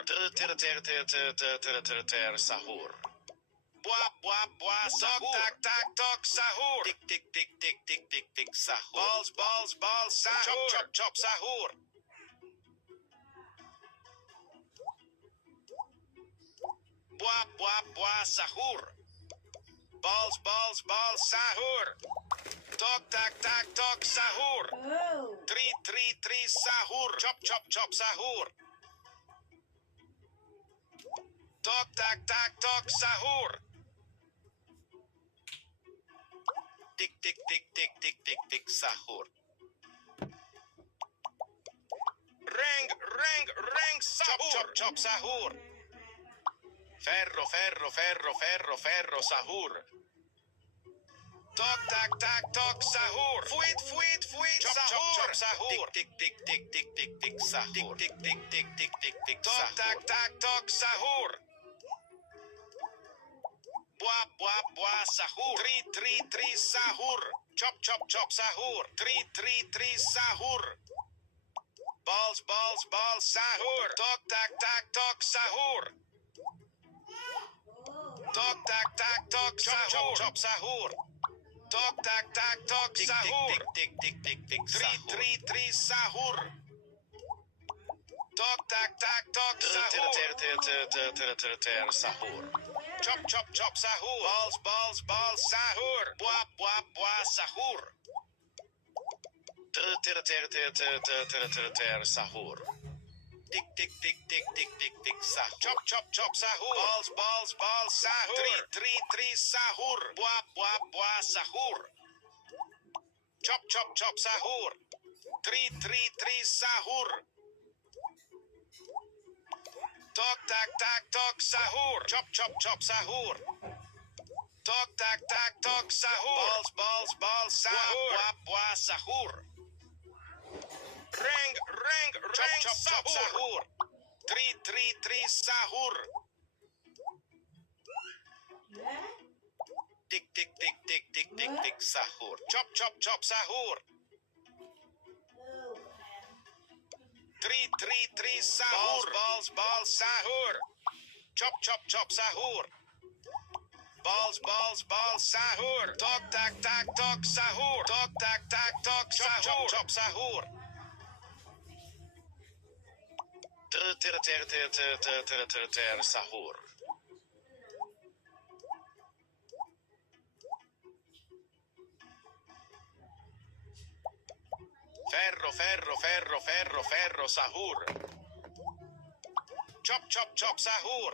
Sahur. Buah, buah, buah, sahur. Tok, tak, tak, tok, sahur. Tik, tik, tik, tik, tik, tik, tik, sahur. Balls, balls, balls, sahur. Chop, chop, chop, sahur. Buah, buah, buah, sahur. Balls, balls, balls, sahur. Tok, tak, tak, tok, sahur. Oh. Tri, sahur. Chop, chop, chop, sahur. Tok, tak, tak, tok, sahur. Tik, tik, tik, tik, tik, tik, tik, sahur. Ring, ring, ring, sahur. Chop, chop, chop, sahur. Ferro, ferro, ferro, ferro, ferro, sahur. Tok, tak, tak, tok, sahur. Fuit, fuit, fuit, chop, sahur. Chop, chop, sahur. Tik, tik, tik, tik, tik, tik, sahur. Tik, tik, tik, tik, tik, tik, tik, tok, tak, tak, tok, sahur. Buah, buah, buah, sahur. Tri, sahur. Chop, chop, chop, sahur. Tri, sahur. Balls, balls, balls, sahur. Tok, tak, tak, tok, sahur. Tok, tak, tak, tok, sahur. Chop, chop, sahur. Tok, tak, tak, tok, sahur. Tik, tik, tik, tik, tik, tri, sahur. Tok, tak, tak, tok, sahur. Sahur. Chop, chop, chop, sahur. Balls, balls, balls, sahur. Buah, buah, buah, sahur. Sahur. Tik, tik, tik, tik, tik, tik, tik, sahur. Chop, chop, chop, sahur. Balls, balls, balls, sahur. Tri, sahur. Buah, buah, buah, sahur. Chop, chop, chop, sahur. Tri, sahur. Tok, tak, tak, tok, sahur. Chop, chop, chop, sahur. Tok, tak, tak, tok, sahur. Balls, balls, balls, sahur. Buah, buah, sahur. Ring, ring, ring, chop, chop, sahur. Tri, sahur. Tik, tik, tik, tik, tik, tik, tik, sahur. Chop, chop, chop, sahur. Tri, sahur. Balls, balls, sahur. Chop, chop, chop, sahur. Balls, balls, balls, sahur. Tok, tak, tak, tok, sahur. Tok, tak, tak, tok, sahur. Chop, chop, sahur. Sahur. Ferro, ferro, ferro, ferro, ferro, sahur. Chop, chop, chop, sahur.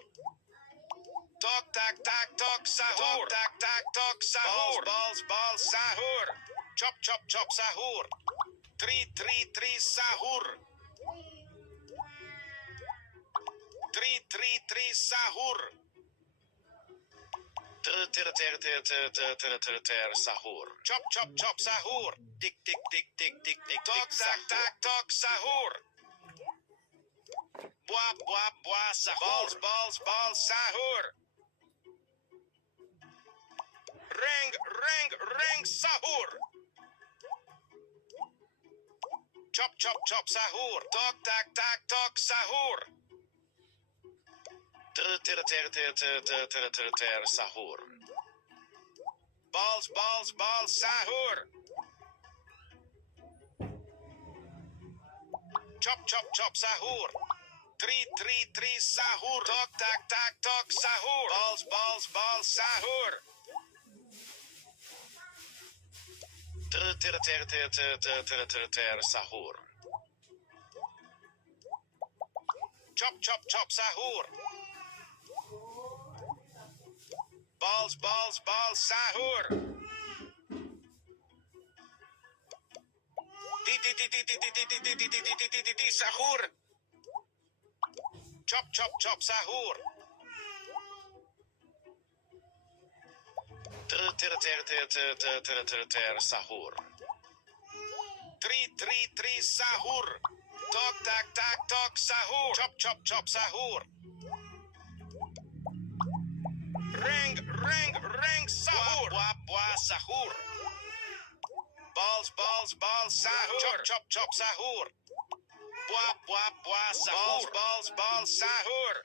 Tok, tak, tak, tok, sahur. Tok, tak, tak, tok, sahur. Balls, balls, sahur. Chop, chop, chop, sahur. Tri, sahur. Tri, sahur. Sahur. Chop, chop, chop, sahur. tik tik tik tik tik tik tok tak tak tok sahur. Buah buah buah sahur. Balls balls sahur. Ring ring ring sahur. Chop chop chop sahur. Tok tak tak tok sahur. Ter sahur. Balls balls balls sahur. Chop chop chop sahur. Tri sahur. Tok tak tak tok sahur. Balls balls balls sahur. Ter sahur. Chop chop chop sahur. Balls balls balls sahur. Di sahur. Chop chop chop sahur. Ter sahur. Tri sahur. Tok tak tak tok sahur. Chop chop chop sahur. Ring ring ring sahur. Buah buah sahur. Balls balls balls sahur. Chop chop chop sahur. Buah buah buah sahur. Balls balls sahur.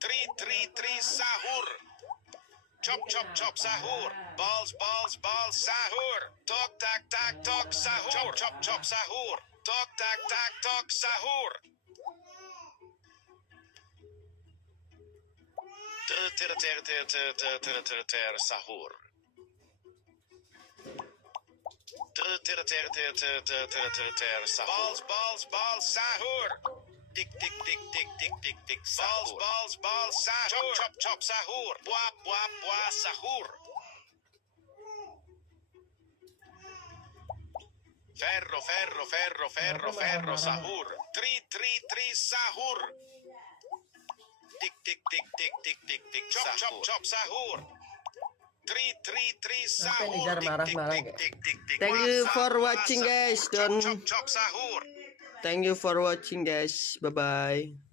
Tri sahur. Chop chop chop sahur. Balls balls balls sahur. Tok tak tak tok sahur. Chop chop chop sahur. Tok tak tak tok sahur. Ter sahur. Ter sahur. Balls balls balls sahur. Tik tik tik tik tik tik tik balls balls balls sahur. Chop chop chop sahur. Buah buah buah sahur. Ferro ferro ferro ferro ferro sahur. Tri sahur. Tik tik tik tik tik tik tik chop chop chop sahur. Tri sahur. Jar marah-marah, guys. Tik tik tik. Thank you for watching, guys. Chop chop chop sahur. Thank you for watching, guys. Bye bye.